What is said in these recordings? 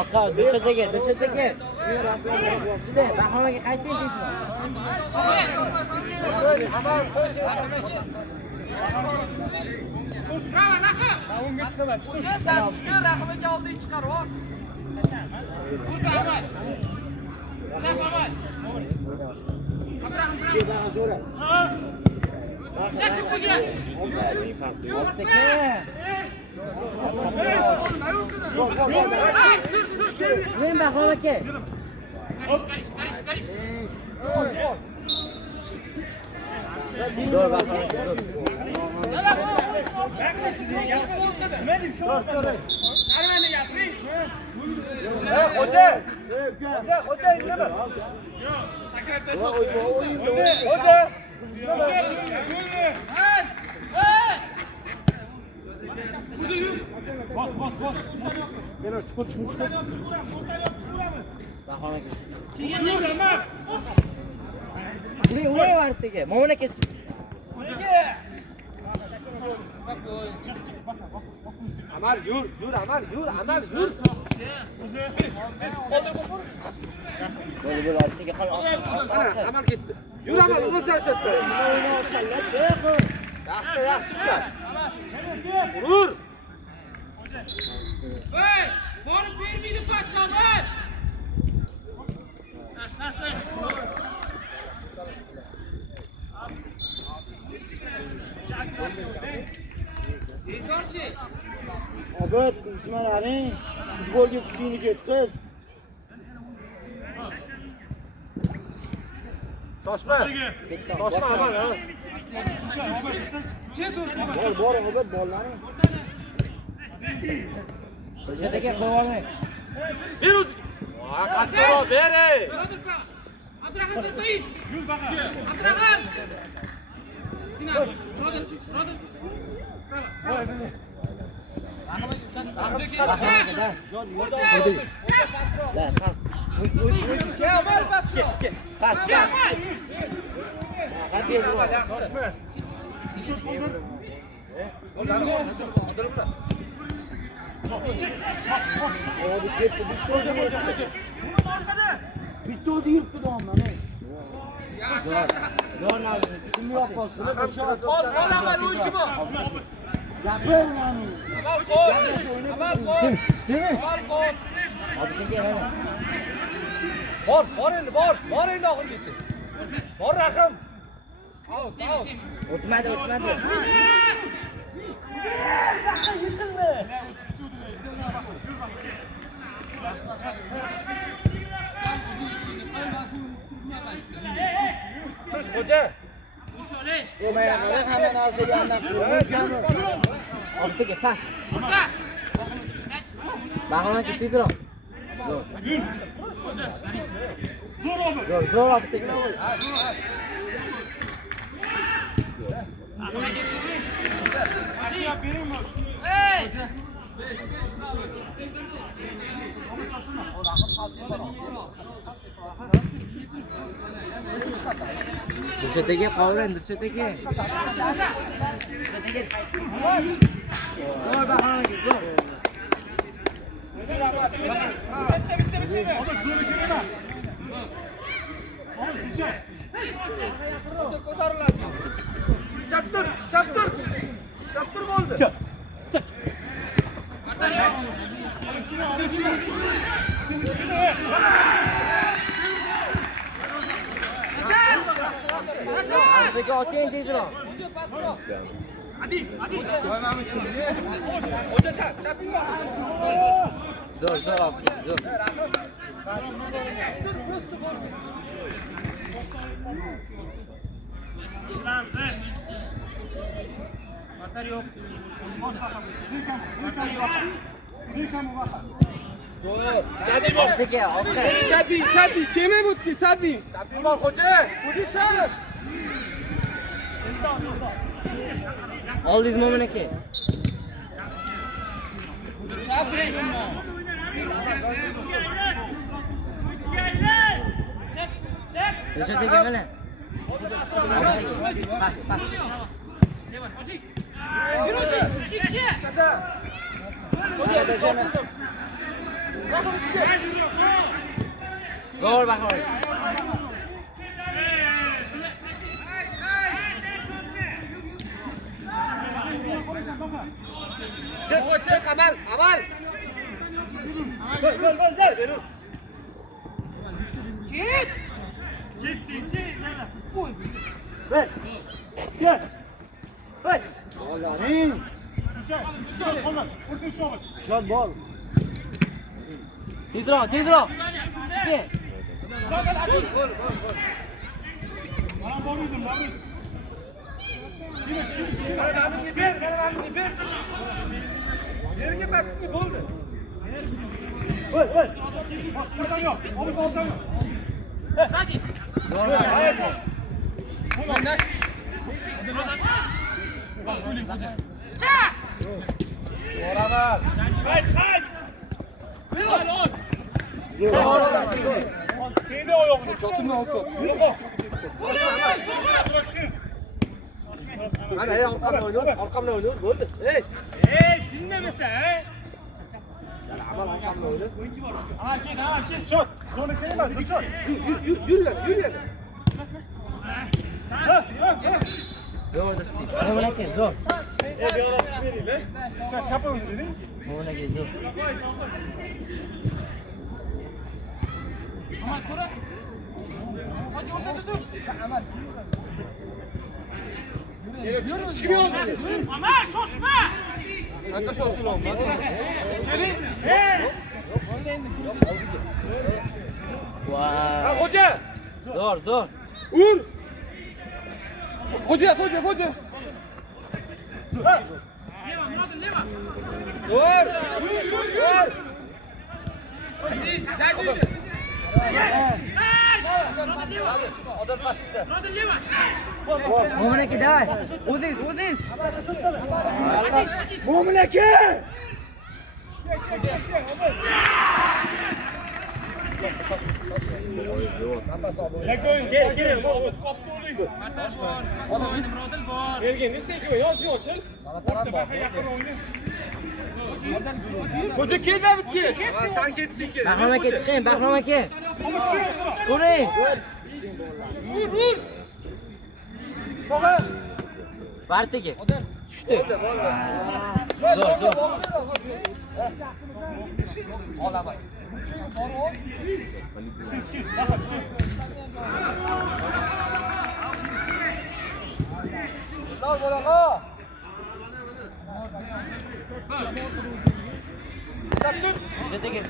Oqa, dushatdagi. İşte, bahonaga qayting deysizmi? Aman, Bravo, Rahim! Sen tushgan Rahimga oldi chiqarib ol. Burada Ahmad. Ahmad. Abdurahim. Çekil buraya. Dur. Men bahonaga. Karish. Dur bahonaga. Hoca izleme. Hoca. Bas. Gel çıkmış. Bahonaga. Uy vartiga. Momona kes. Amal yur. Böyle vartiga qol. Amal ketdi. Yur Amal, urasan sotda. Yaxshi ular. Urur. Hey! Borib bermaydi pasdan. Yetorchi. Obod qizishmalaring futbolga kuchingni ketqiz. Toshma Amal. Bor Obod bollaring. Dushatdagi qo'yolmang. Virus. Qattiqroq ber. Abdurahim Said. Yur baqa. Abdurahim. Rodir. Bitta o'zi yuribdi domlani. Kim yo'qolsa Olaman o'yinchi bor. gapir mani. Bor endi oxirgacha. Bor Rahim. Out. O'tmadi. Tush xo'ja. O'maya qara hamma narsaga aniq. Ortiga pas. Bahonaga tezroq. Zo'r ortiga. Dushatdagi qovrin, dushatdagi. Zo'r bahonaga, zo'r. Shaptir bo'ldi. Ortiga oting tezroq. Ho'ja chaping bor. Zo'r, zo'r. Ortiga, Chapi, kemay o'tdi, chapi. Chaping bor xo'ja. O'zi Oldingiz Mo'min aka. Dilshod aka mana. Pas. Zo'r Bahor. Çık Amal. Git. Oğlanın. Şan bol. Tezroq. Chiqing. Yerga pasni bo'ldi. Mana orqamdan o'ynaymiz bo'ldi. Ey, tinmamasa, he? Amal orqamdan o'yna. O'yinchi bor. Ket. Shot. So'ni kelmas, shot. Yur. Zo'r do'stlik. Bahor aka, zo'r. Bu yoqqa tushib beringlar. Chapa o'ynaylik. Bahor aka, zo'r. Amal so'ra. Hoji o'rtada tur. Amal. Amal shoshma. Qanday shoshilon? Keling. Vay. Xo'ja. Zo'r. Ur. Xo'ja. Leva, Murodin, leva. Ur. Murodin, leva. Odam pastda. Murodin, leva. Mo'min aka, davay. O'zingiz. Mo'min aka. Kel. Martash bor, Ismatxon o'yini, Murodin bor. Kelgin, nesinki yozing ochil. Xo'ja kelma bitga. Sen ketsing kerak. Bahrom aka, chiqing, Bahrom aka. Ko'ring. Ur. Bartiga. Tushdi. Zo'r. Olaman. Dilshod aka.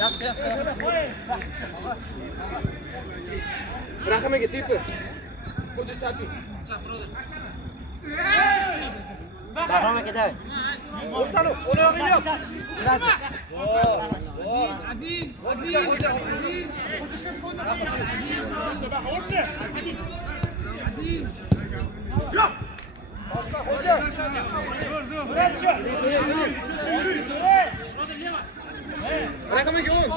Yaxshi. Rahim aka tepi. Xo'ja chapi. Bahrom aka, davay. O'rtani, o'yog'ing yo'q. Sirasi. Adil. Xo'ja. Murodin, leva. Rahim aka o'ng.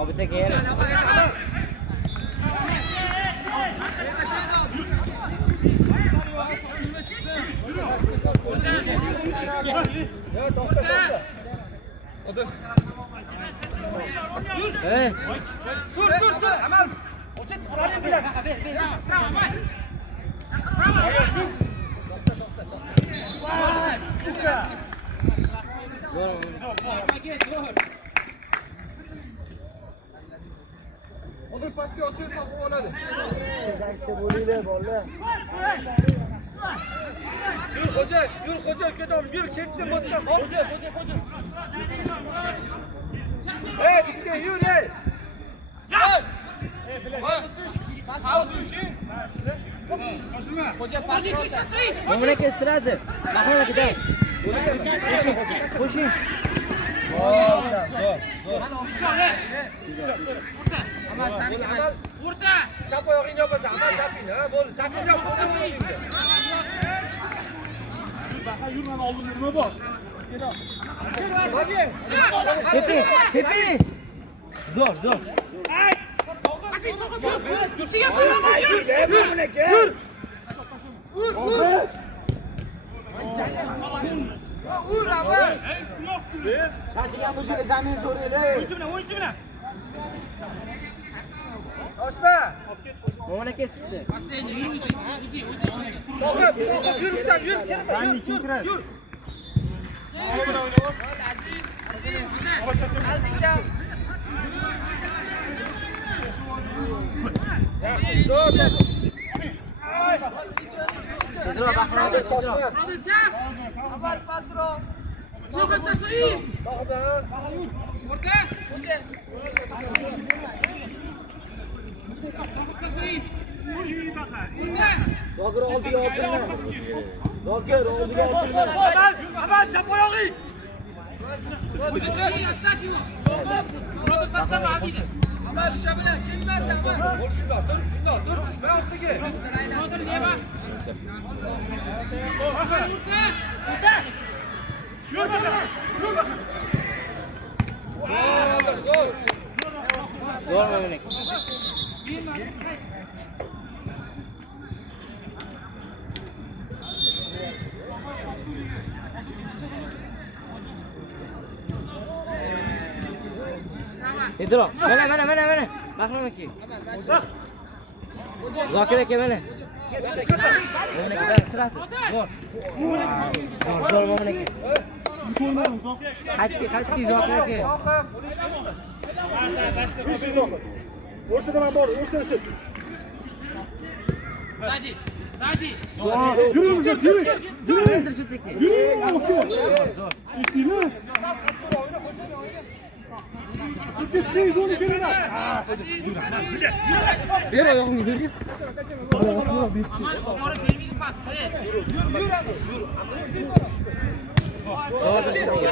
Obid aka yana. To'xta. Hey. Tur. Amal. Xo'ja chiqaring bilan. Bravo, Amal. Bravo. Hozir pastga ochilsa oladi. Yaxshi bo'linglar bolalar. Yur xo'ja, ketam, yur, ketsin bo'ston. Xo'ja. Hey, bitta yur, hey. Yur. Havzushi. Xo'ja, Hoji, kechsasin. Mo'min aka, sirasi. Bahrom aka, davay. Qo'shing. O'rta. Chap oyog'ingni yopasan, amal chaping, ha, bo'ldi. Chaping yo'q, o'zingni. Tepi. Zo'r. Qancha bo'lsa zamin zo'raylar. Osma. Mo'min aka sizda. Yur. Tezroq bahroda, tezroq. Zokir oldiga oltinglar. Zokir oldiga oltinglar. Amal chap oyog'ing. Zo'r Mo'min aka. Tezroq. Mana. Bahrom aka. Zokir aka mana. Mo'min aka sirasi. Zo'r Mo'min aka. Qaytdi Zokir aka. O'rtadan bor, o'rtasiz. Sadi. Yürü. Ver ayağını ver.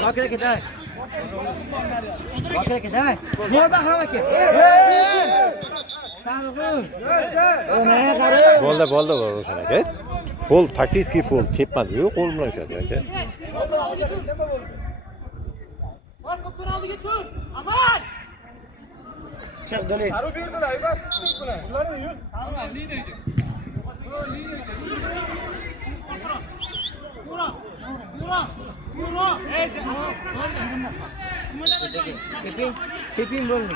Zokir aka davay. Zo'r Bahrom aka. Bo'ldi Ro'shan aka. Fol, taktiskiy fol tepmadi-yu, qo'l bilan ushadi aka. Aman! Chiq Dilay. Sarı berdilar, emas bilan. Ularni yur. Keping bo'ldi.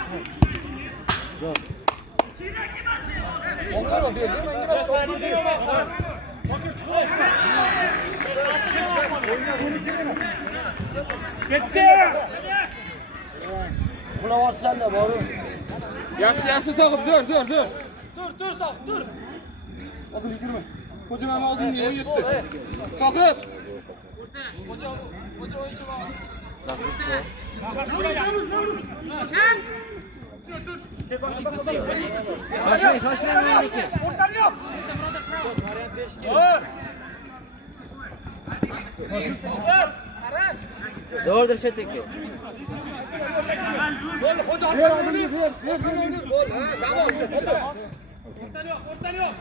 Zo'r. Ketdi. Qulavatsan-da boru. Yaxshi sog'ib, zo'r. Tur, sog'ib, tur. Hadi yigirma. Ko'chaman oldinga yetdi. Sog'ib. Hoca o'yinchi bor. Shoshmang meniki. O'rtani yo'q. Zo'r Dilshod aka. Bo'ldi, hoca ber oldini, ber. Bo'ldi, tamom, bo'ldi. O'rtani yo'q.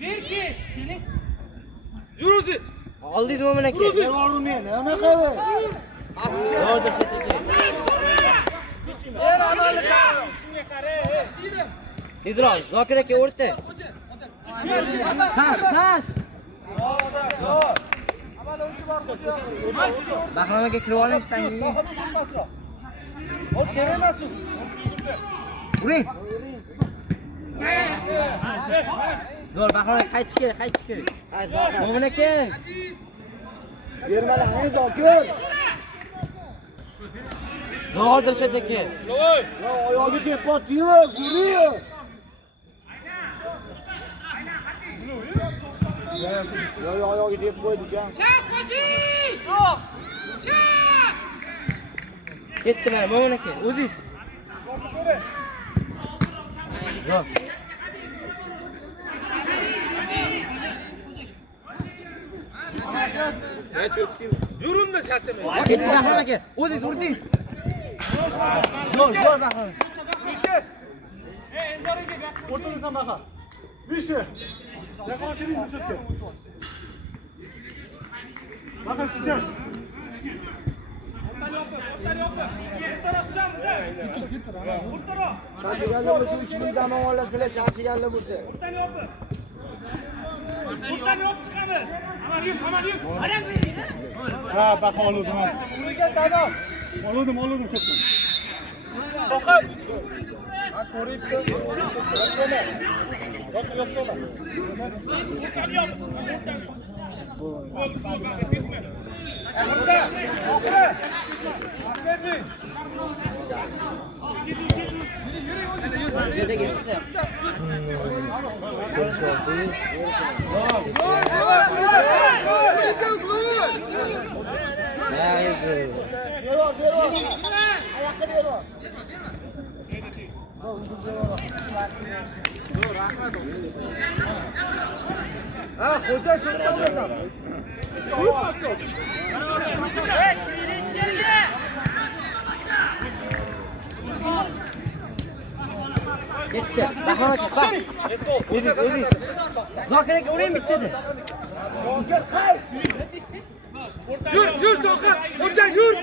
Berki. Yur o'zi. Oldingiz Mo'min aka. Devorim men, nima qilay? Zo'r Dilshod aka. Ber amalni shunga qara. Tezroq, Zokir aka o'rta. Pas. Amal o'yinchi bor qo'sha. Bahrom aka kirib olishdan. Ol kerak u. Uring. Zo'r Bahrom aka qaytish kerak. Mo'min aka. Bermalar, Zokir. Zo'r Dilshod aka. Yo, oyog'i tepotdi-yu, zuriyo. Yo, oyog'i tep qo'ydik-a. Ketdi mana Mo'min aka. O'zingiz. Zo'r. Yurunda charchamang. Ketdi Bahrom aka. O'zingiz urdingiz. Zo'r Bahrom. Endoriga o'rtadan baqa. Vishi. Yaqin keling, Chanchiganlar bo'lsa 3000 dam olasizlar, chanchiganlar bo'lsa. Ha, baqa oldim. Oldim ketdim. To'qib. Ha, ko'ribdi. Yo'qsana. Yo'qsana. Yerda geçti. Ha, xo'ja shunday olasan. Yetti. Bak. O'ziz. Zokirga urayım bitti dedi. Yur Soqir. Xo'ja yur.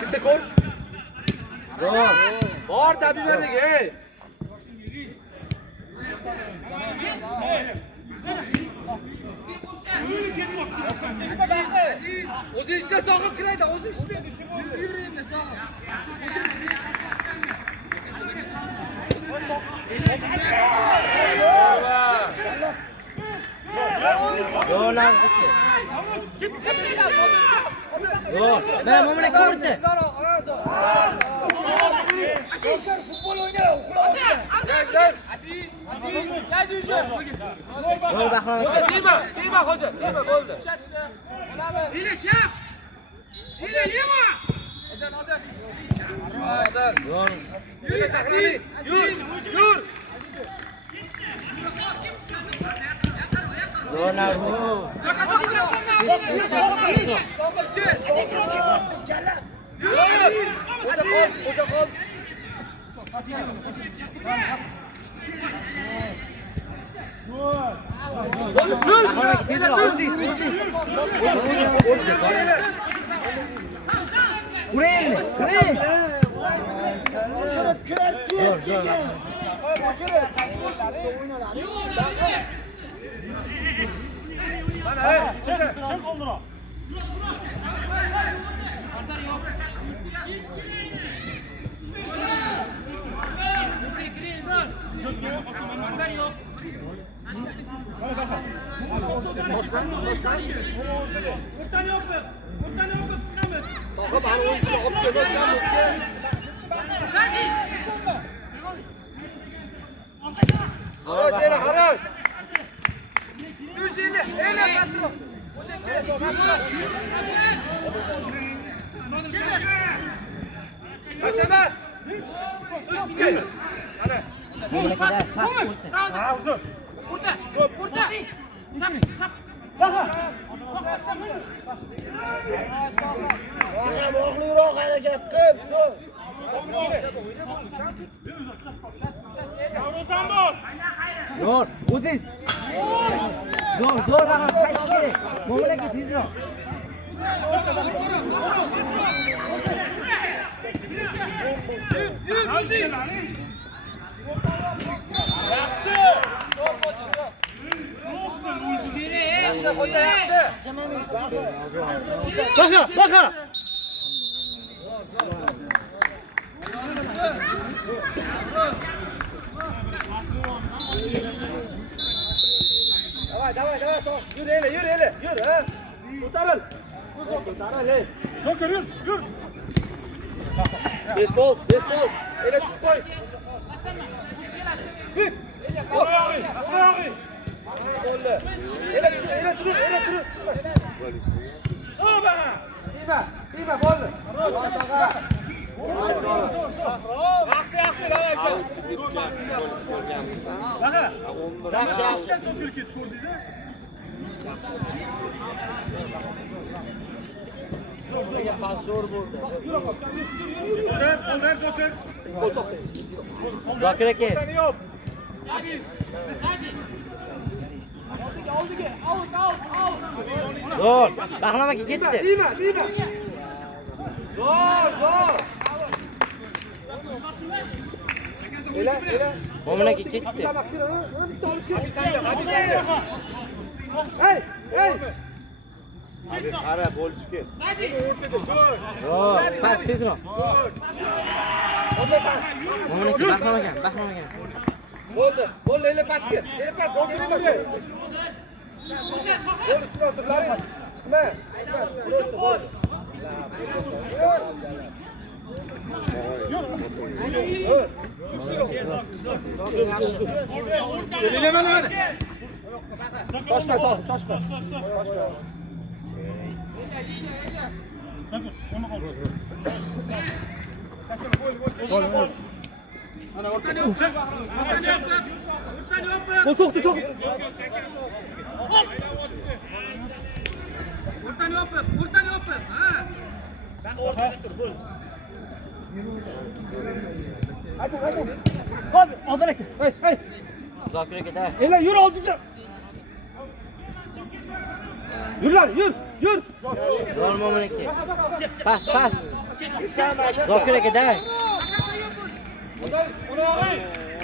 Bitta ko'r. Bor tabiberlik, ey. O'zi ishda Soqib kiraydi, o'zi ishda. Yuraymi Soqib? Yo'larziki. Yo'q, men momuna ko'rdi. Futbol o'yna, uxla. Yo'l bahram aka. Dima hoca, dima bo'ldi. Yine çap. Yine yema. Yo'l. Yur. Hoca qol. Urayım. Mana, çek onlara. Haraç. Başla. Momuna kadar pas ko'rdi. Orta. Çap. Bog'liroq harakat qil. Zo'r, o'ziz. Zo'r raqam qaytish kerak. Momuna aka tezroq. Baqa. Давай, yürü hele, yürü ha. Kurtarın. Kurtarın. Çok yürü. Best ball. Ele düşük koy. Oraya. Golle. Ele durun. Oba. Dima, golle. Aksi, davay. Baqa. Nafas zo'r bo'ldi. Zokir aka. Zo'r. Bahrom aka ketdi. Mo'min aka ketdi. Abi qara bo'lchki. Zo'r. Pas sezma. Mo'min aka, Bahrom aka. Bo'ldi. Endi pasga. Zokir yurdi. Chiqma. Shoshma. Zokir aka da. Ela yur oldincha. Yur. Zo'r Mo'min aka. Pas. Zokir aka da.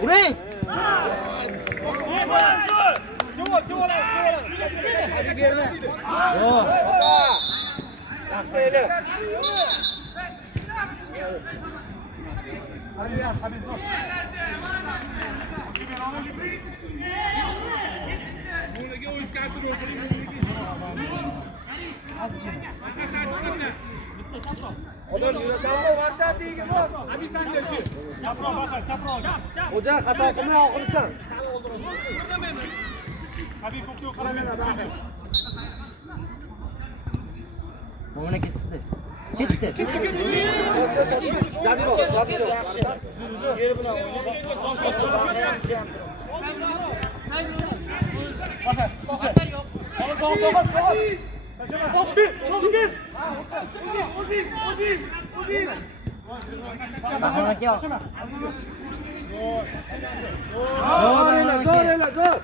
Uring. Hadi berma. Zo'r. Yaxshi ela. Odam yurasanmi? Vaqtda deydi bor. Abi sen de shu. Chaproq. Xo'ja, xato qilmay oxirsan. Habib o'qitib qaramayman. Mo'min aka ketdi. Jadid yaxshi. Yer bilan o'ynab. Bahrom aka. Zo'r.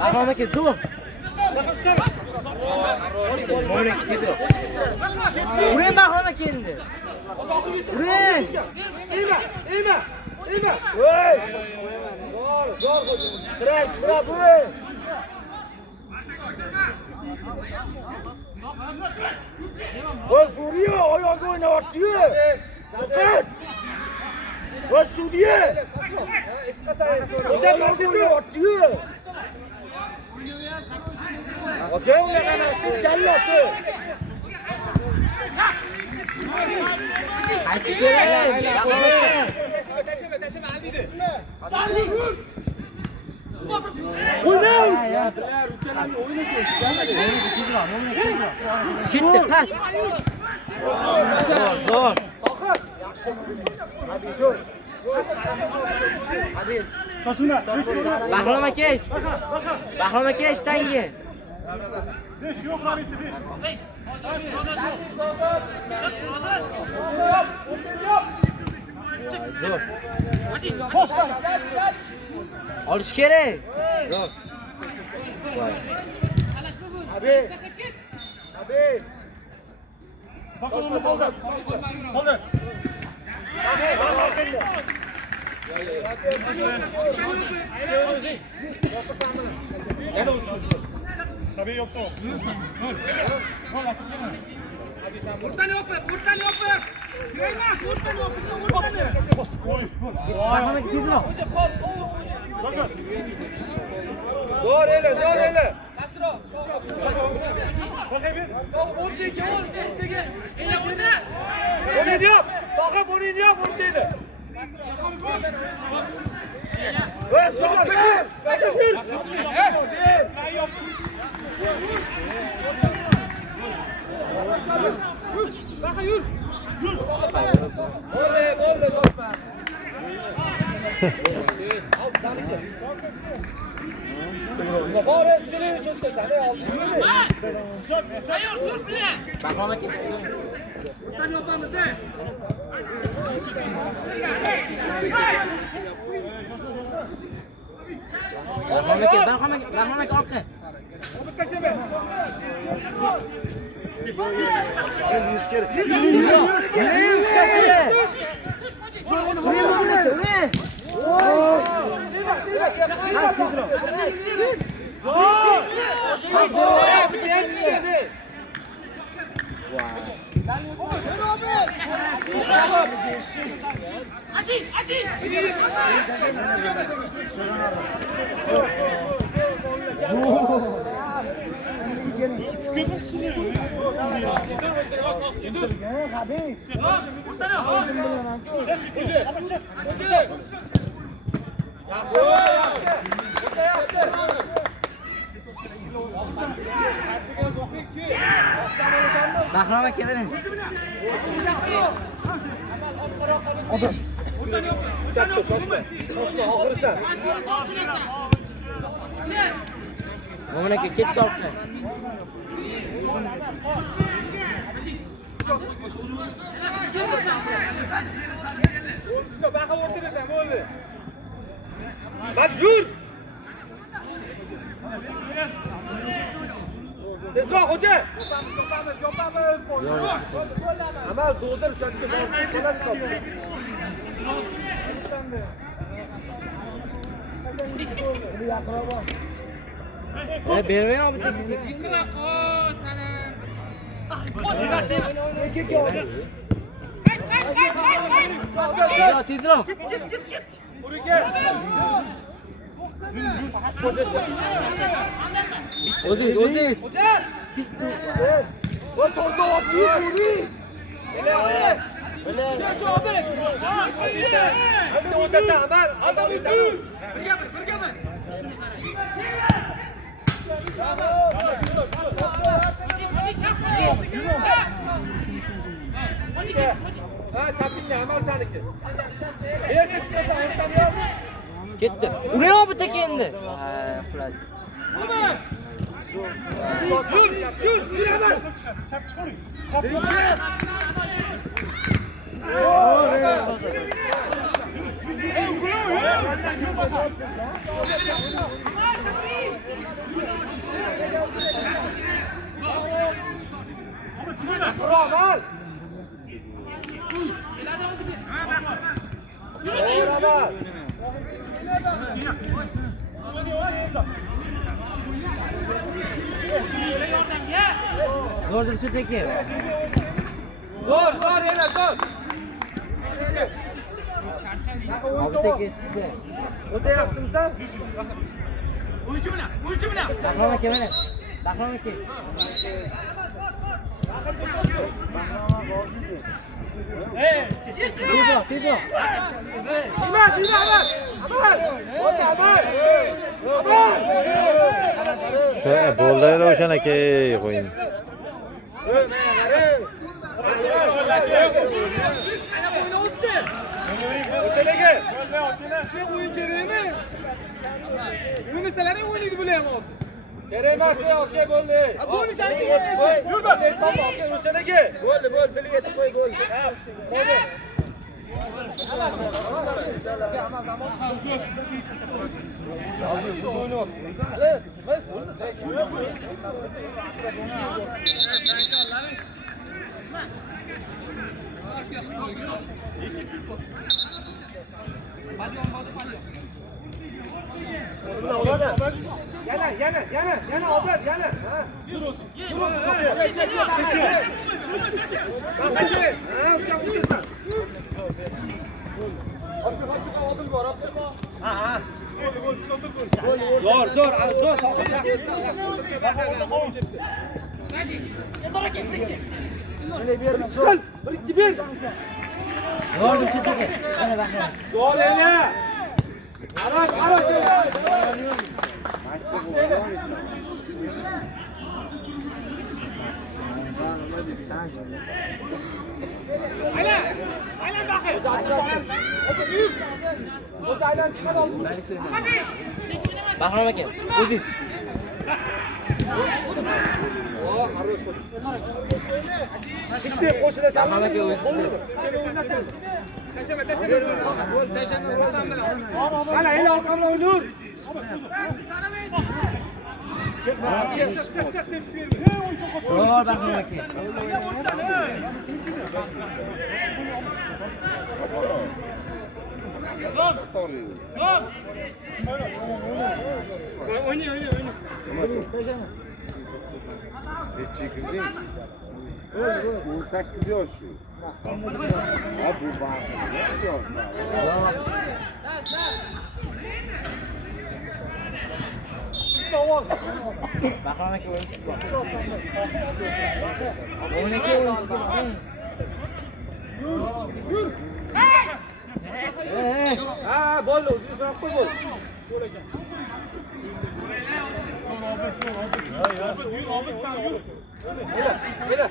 Bahrom aka zo'r. Mo'min aka ketdi. Uring Bahrom aka endi. Uring. Ema. Voy! Zo'r qo'y. Tira bo'y. Voy Suriya oyog'i o'ynayapti-yu. Faqat. Voy Suriya. Oyog'i o'ynayapti-yu. Aka, unaqa emasdi, jalloti. Qaytish kerak. Ketdi, pas. Zo'r. Hadi zo'r. Hadi. Bahrom aka ishtangi. Zo'r. Olish kerak. Zo'r. Hadi. Tabii yoksa o. Bahrom aka tezroq. Zo'r ele. Bo'rin yop, o'rtaydi. Voy Zokir! Bo'ldi, shoshma. Bahrom aka. Bahrom aka orqa. Bahrom aka bering. Mo'min aka ketdi orqa. Yur! Tezroq xo'ja! Amal do'ldir o'shakka borsin, qoladi qoldi. Bermayman bu tezroq. O'zingiz. Va to'g'ri otdi. Endi o'tasan, Amal, aldamisan. Ha, chapingga Amal saniki. Erta chiqasan, o'rtam yo'q. Ketdi. Urayoq bitta endi. Ha, quladi. Yur, Amal. Amal. Zo'r shu teki. Zo'r, yana zo'r. Abi teki sizga. O'tayapsizmi? Bahrom aka mana. Bahrom aka. Tezroq. Nima, Amal? Amal! O'ta, Amal! Shu bo'ldi Ravshan aka qo'ying. Kerak emas, okey bo'ldi. Bo'ldi, sen yur bak, tamam, okey, o'shanaga. Bo'ldi, dili yetib qo'y, bo'ldi. Bo'ldi. Yana odat, yana. Ha. Yur olsun. Yur olsun. Zo'r shu teki. Mana Bahrom. Zo'r yana. Ara. Aylan bakayım. Hoca aylan çıkar oldu. Bahrom aka, o'zingiz. Bitti qo'shilasan. Bahrom aka, o'zingiz. Mana el orqamda o'ynur. Zo'r Bahrom aka. Bu 8 yaş. Ha bu Bahrom aka, o'zingiz. 12 o'yinchi. Ha, bo'ldi, o'zingiz so'rab qo'y bo'l. Ela.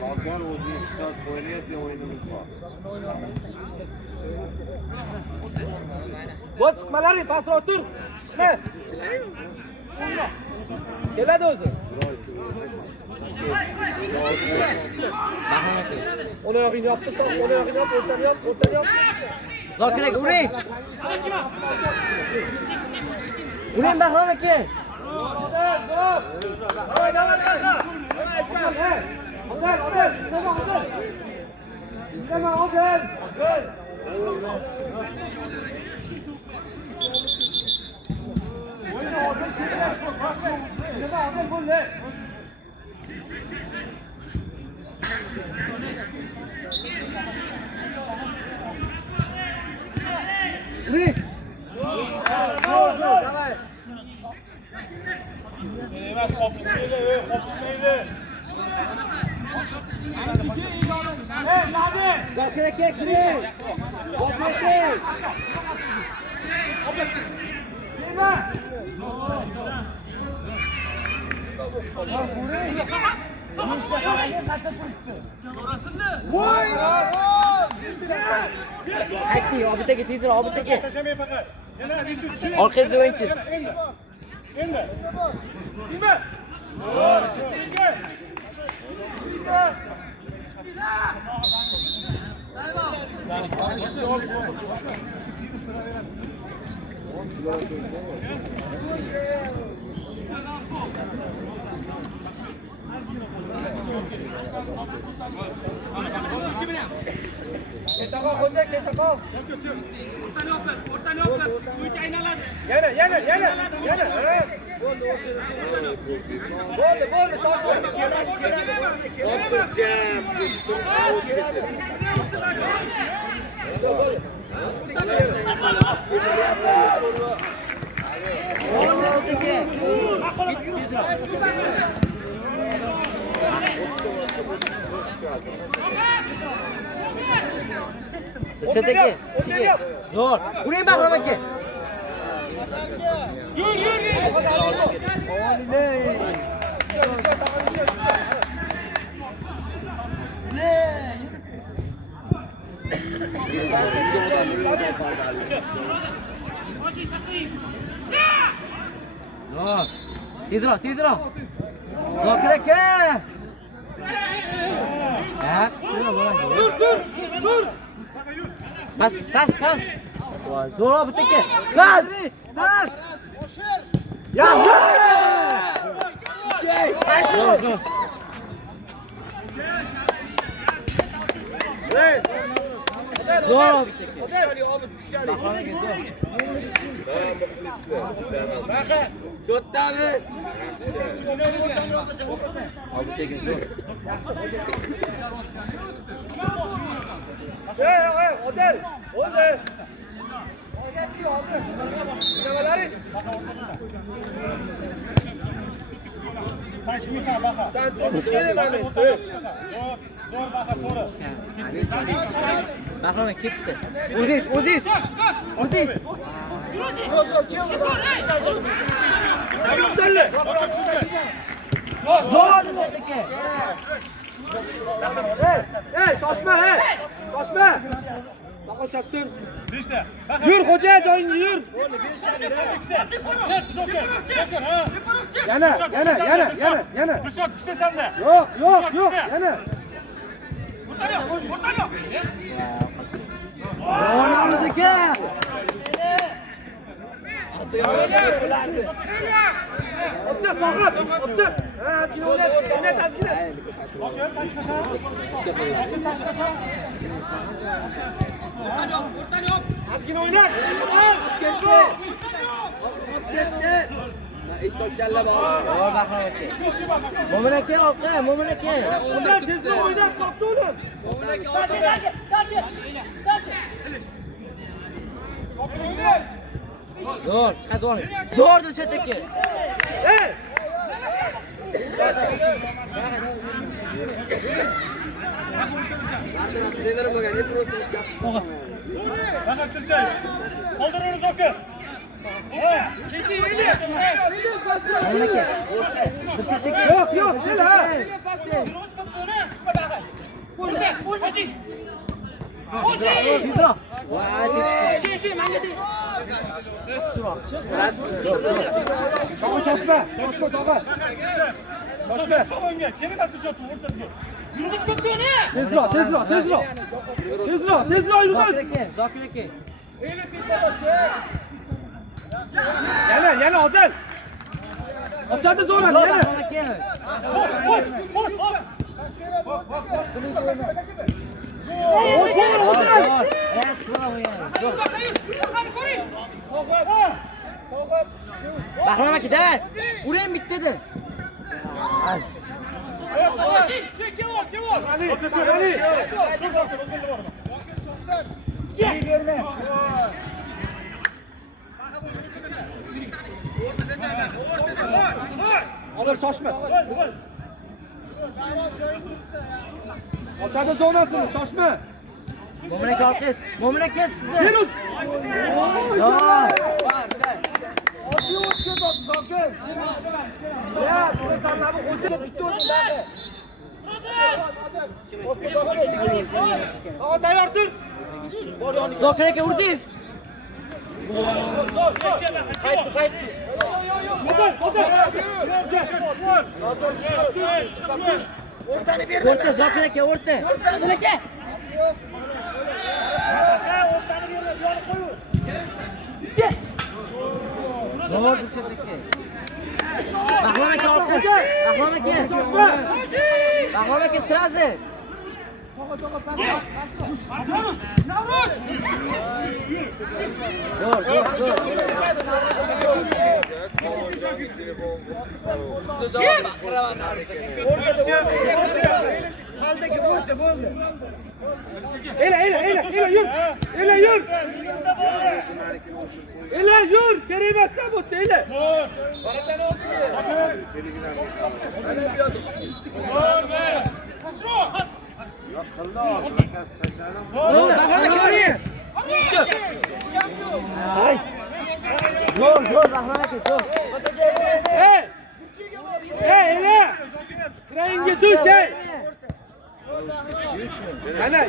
Balkan o'zini ishdan qo'ymayotgan o'yinimiz bor. Bo'l chiqmalaring, pastroq tur. Chiqma. Keladi o'zi. Bahrom aka. Ona yog'ini yopdi, soq, ona yog'ini yop, o'rtani yop, o'rtani yop. Zokir aka, uring. Uring Bahrom aka. Emas, qopishmayli, qopishmayli. Ey, Nadi! Zokir aka, kiring. Zokir aka. Nima? Voy! Qaytdi, obitaga tezroq, obitaga. Tashamay faqat. Yana bitta. Orqangizga o'yinchi. Endi. Nima? Ketaqa xo'ja, ketaqa. O'rtani o'pib, o'yinchi aynaladi. Yana. Bo'ldi, shoshma. Ichidagi, ichiga. Zo'r. Uring Bahrom aka. Zo'r. Tezroq. Zokir aka. Ha, Tur. Pas. Voy, zo'r bitta aka. Pas. Yaxshi. Zo'r. Zo'r bitta aka. Baqa. To'ttamiz. Obitaga zo'r. Odel. Bo'ldi. Nimalar? Qancha baqa? Sen to'g'ri mana. Zo'r baqa to'g'ri. Bahrom aka ketdi. O'zingiz. Zo'r Dilshodaka. Shoshma, shoshma. Baqa shaptur. Yur xo'ja, joyingga yur. Yana. Dilshod ikkita sanda. Yo'q, yana. Dilshodaka. Opcha, sog'ib, opcha. Ozgina o'ynat, ozgina. Ozgina o'ynat. Ish topganlar bor. Mo'min aka, Mo'min aka. Tezroq o'ynat, sopni o'ynat. Zo'r, chiqadi oling. Zo'r Dilshodaka. Trener bo'lgan, deb Baqa sirchay. Qoldiramiz aka. Mo'min aka. Dilshodaka. Yo'q, sela. Tezroq. Shoshma, tog'a. Shoshma. Kelmas Dilshod o'rtaga. Yurg'iz ko'pdoni. Tezroq, yurg'iz. Zokir aka. Yana Odil. Ochadi zo'rlar, yana. Bahrom aka-da. Uring bittadan. Odil shoshma. Ochadi zonasini, shoshma. Mo'min aka olqish. Mo'min aka sizda. Virus. Tayyor tur. Zokir aka urdingiz. O'rta Zokir aka, o'rta. Odil aka. Zo'r Dilshodaka. Bahrom aka olqish. Bahrom aka. Bahrom aka sirazi. Ela yur, kerak emassan bu yerda, Zo'r, Bahrom aka, zo'r. Ela! Kirayinga tush,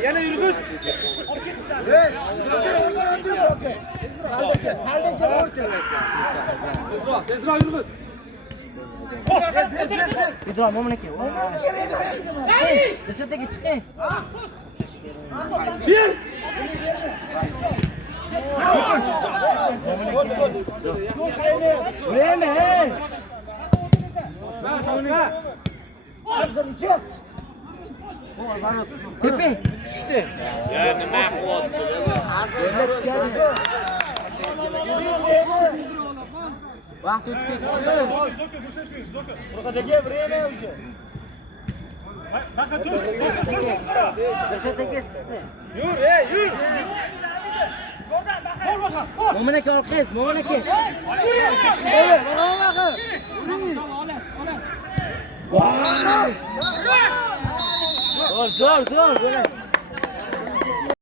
Yana yurg'iz. Tezroq yurg'iz. Tezroq Mo'min aka. Dilshodaka chiqing. Bir. Buraymi, hey? Shoshma. Teping, tushdi. Ya nima qilyapti Vaqt o'tib ketdi. Dilshodaka sizda. Yur, yur. Mo'min aka olqish, Mo'min aka. Zo'r.